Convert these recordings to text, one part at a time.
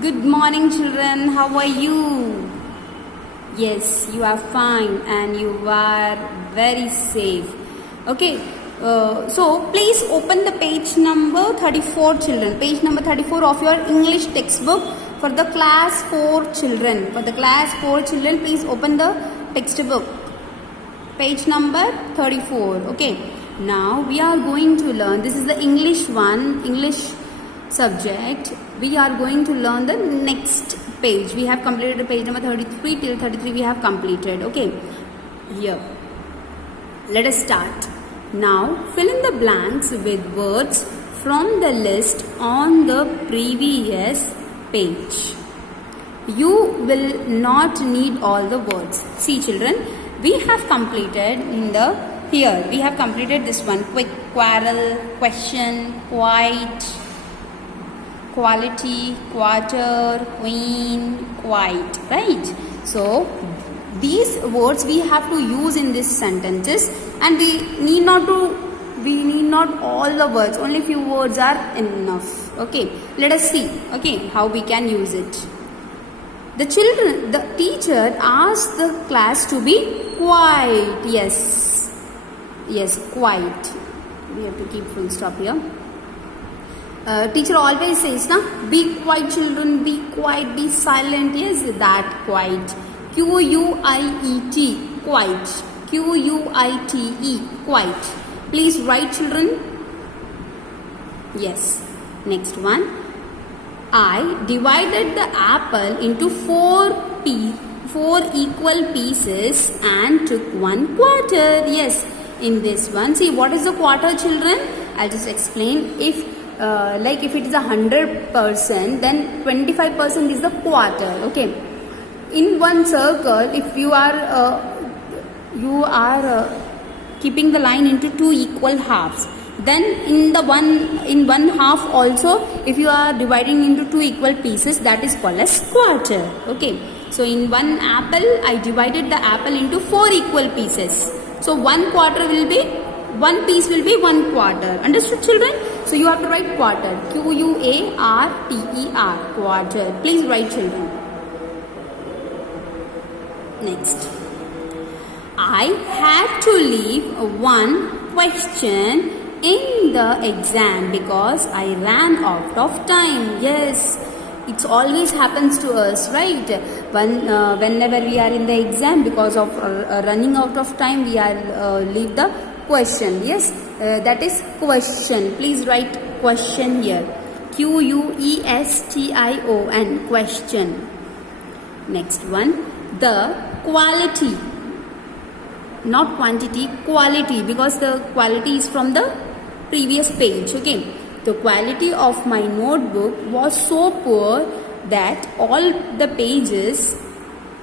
Good morning, children. How are you? Yes, you are fine and you are very safe. Okay, so please open the page number 34, children. Page number 34 of your English textbook for the class 4 children. For the class 4 children, please open the textbook. Page number 34. Okay, now we are going to learn. This is the English one, English subject. We are going to learn the next page. We have completed page number 33 till 33 we have completed. Okay, here let us start. Now fill in the blanks with words from the list on the previous page. You will not need all the words. See, children, we have completed in the here we have completed this one: quick, quarrel, question, quite, quality, quarter, queen, quite, right? So these words we have to use in these sentences, and we need not all the words, only few words are enough. Okay, let us see, okay, how we can use it. The teacher asked the class to be quiet. Yes, quiet. We have to keep full stop here. Teacher always says, na, be quiet, children, be quiet, be silent. Yes, that quiet. Q-U-I-E-T, quiet. Q-U-I-T-E, quiet. Please write, children. Yes. Next one. I divided the apple into four equal pieces and took 1 quarter. Yes, in this one. See, what is the quarter, children? I'll just explain. If it is 100%, then 25% is the quarter. Okay. In one circle, if you are keeping the line into 2 equal halves, then in one half also, if you are dividing into 2 equal pieces, that is called as quarter. Okay. So in one apple, I divided the apple into 4 equal pieces. So 1 quarter will be, 1 piece will be 1 quarter. Understood, children? So you have to write quarter. Q-U-A-R-T-E-R, quarter. Please write, children. Next. I had to leave one question in the exam because I ran out of time. Yes, it always happens to us, right? Whenever we are in the exam, because of running out of time, we are leave the question. Yes, that is question. Please write question here. Q-U-E-S-T-I-O-N, question. Next one, the quality, not quantity, quality, because the quality is from the previous page. Okay, the quality of my notebook was so poor that all the pages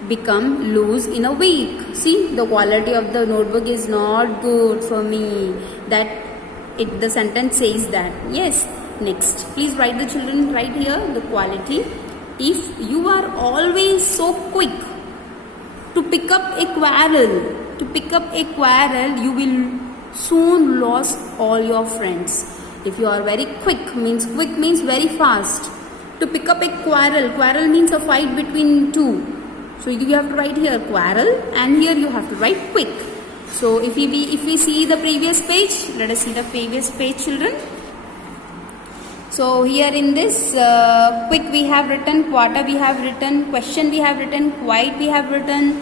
become loose in a week. See, the quality of the notebook is not good for me. The sentence says that. Yes. Next, please write, the children, right here the quality. If you are always so quick to pick up a quarrel, you will soon lose all your friends. If you are very quick means very fast. To pick up a quarrel means a fight between two. So you have to write here quarrel, and here you have to write quick. So if we see the previous page, let us see the previous page, children. So here in this quick we have written, quarter we have written, question we have written, quiet we have written,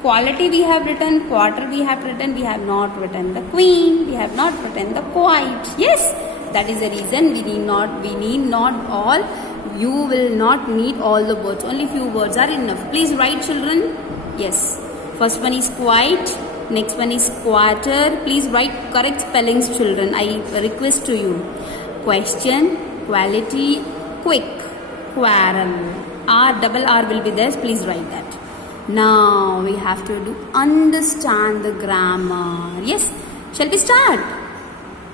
quality we have written, quarter we have written, we have not written the queen, we have not written the quiet. Yes, that is the reason we need not all. You will not need all the words, only few words are enough. Please write, children. Yes, first one is quiet, next one is quarter. Please write correct spellings, children, I request to you. Question, quality, quick, quarrel. Double R will be there, please write that. Now we have to understand the grammar. Yes, shall we start?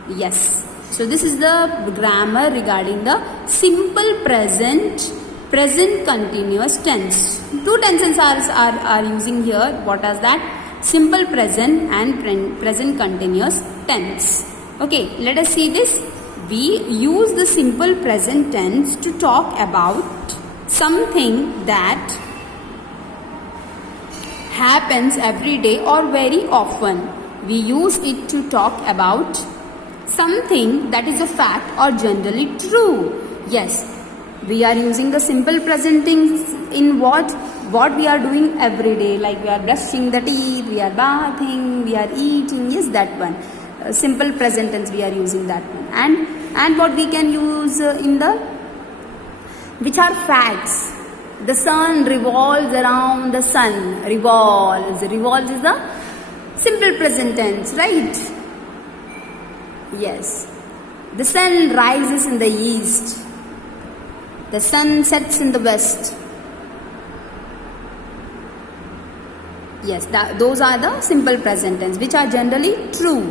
Yes. So this is the grammar regarding the simple present continuous tense. 2 tenses are using here. What is that? Simple present and present continuous tense. Okay, let us see this. We use the simple present tense to talk about something that happens every day or very often. We use it to talk about something that is a fact or generally true. Yes, we are using the simple present tense in what we are doing every day, like we are brushing the teeth, we are bathing, we are eating. Yes, that one. Simple present tense we are using that one. And what we can use in the, which are facts. The sun revolves around the sun. Revolves is the simple present tense, right? Yes. The sun rises in the east. The sun sets in the west. Yes, those are the simple present tense which are generally true.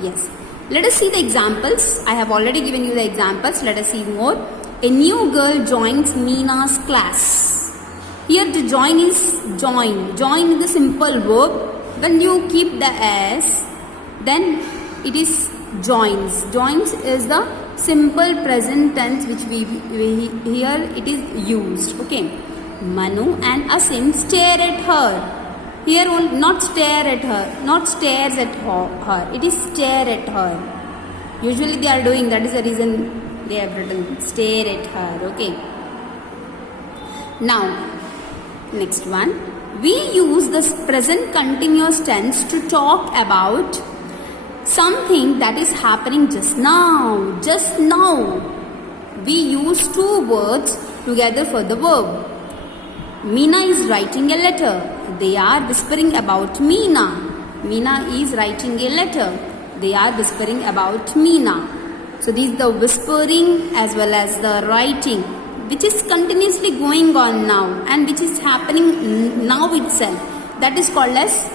Yes. Let us see the examples. I have already given you the examples. Let us see more. A new girl joins Meena's class. Here to join is join. Join is the simple verb. When you keep the s, then it is joins. Joins is the simple present tense which we here it is used. Okay. Manu and Asim stare at her. Here not stare at her, not stares at her. It is stare at her. Usually they are doing, that is the reason they have written stare at her. Okay. Now, next one. We use the present continuous tense to talk about something that is happening just now. Just now. We use two words together for the verb. Meena is writing a letter. They are whispering about Meena. Meena is writing a letter. They are whispering about Meena. So this is the whispering as well as the writing, which is continuously going on now and which is happening now itself. That is called as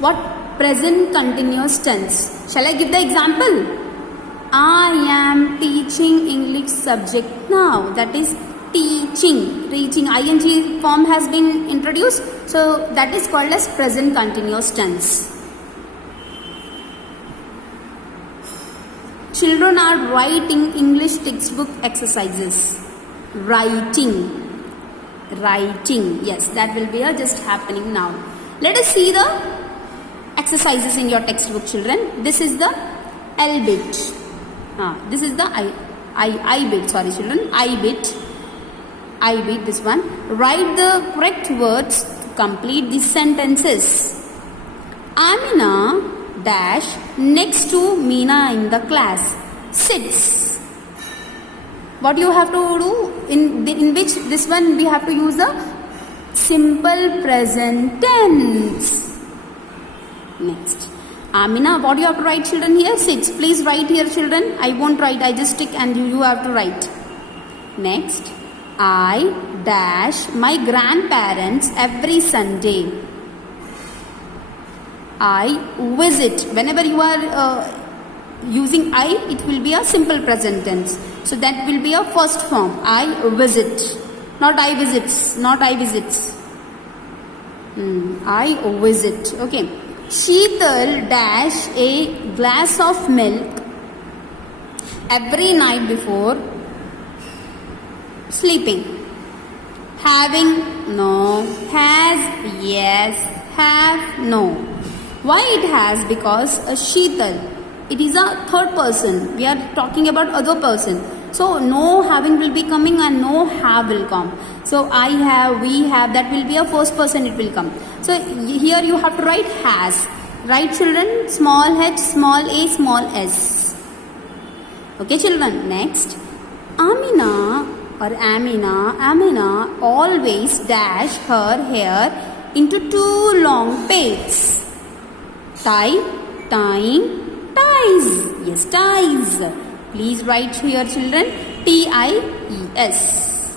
what? Present continuous tense. Shall I give the example? I am teaching English subject now. That is teaching. Teaching. ing form has been introduced. So that is called as present continuous tense. Children are writing English textbook exercises. Writing. Yes, that will be just happening now. Let us see the exercises in your textbook, children. This is the L bit. This is the I bit. Sorry, children. I bit. This one. Write the correct words to complete these sentences. Amina dash next to Meena in the class sits. What you have to do in which this one we have to use the simple present tense. Next, Amina, what you have to write, children? Here sits. Please write here, children. I won't write. I just stick and you have to write. Next, I dash my grandparents every Sunday. I visit. Whenever you are using I, it will be a simple present tense. So that will be a first form. I visit. Not I visits. Not I visits. I visit. Okay. Sheetal dash a glass of milk every night before sleeping. Having, no. Has, yes. Have, no. Why it has? Because a Sheetal, it is a third person. We are talking about other person. So no having will be coming and no have will come. So I have, we have, that will be a first person it will come. So here you have to write has. Right, children? Small h, small a, small s. Okay, children. Next, Amina always dash her hair into two long plaits. Tie, tying, ties. Yes, ties. Please write here, children. T-I-E-S.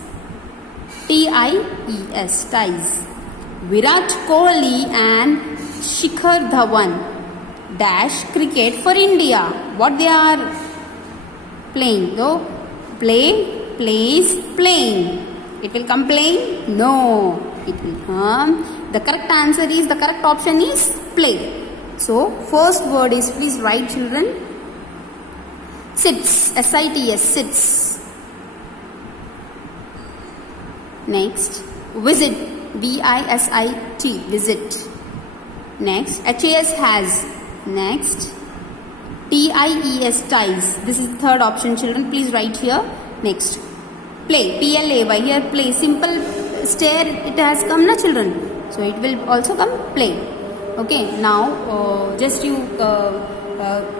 T-I-E-S. Ties. Virat Kohli and Shikhar Dhawan dash cricket for India. What they are playing? Though play, plays, playing. It will come playing? No. It will come. The correct answer is, the correct option is play. So first word is, please write, children. Sits. S-I-T-S. Sits. Next, visit, V-I-S-I-T, visit. Next, H-A-S, has. Next, T-I-E-S, ties. This is the third option, children. Please write here. Next, play, P-L-A-Y. Here, play. Simple stare, it has come, na children. So it will also come play. Okay, now just you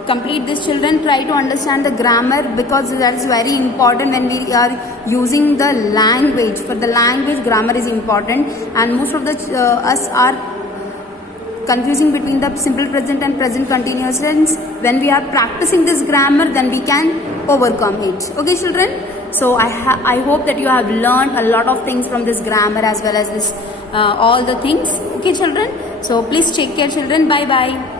complete this, children. Try to understand the grammar, because that is very important when we are using the language. For the language, grammar is important, and most of the us are confusing between the simple present and present continuous tense. When we are practicing this grammar, then we can overcome it. Okay, children. So I hope that you have learned a lot of things from this grammar as well as this all the things. Okay, children. So please take care, children. Bye bye.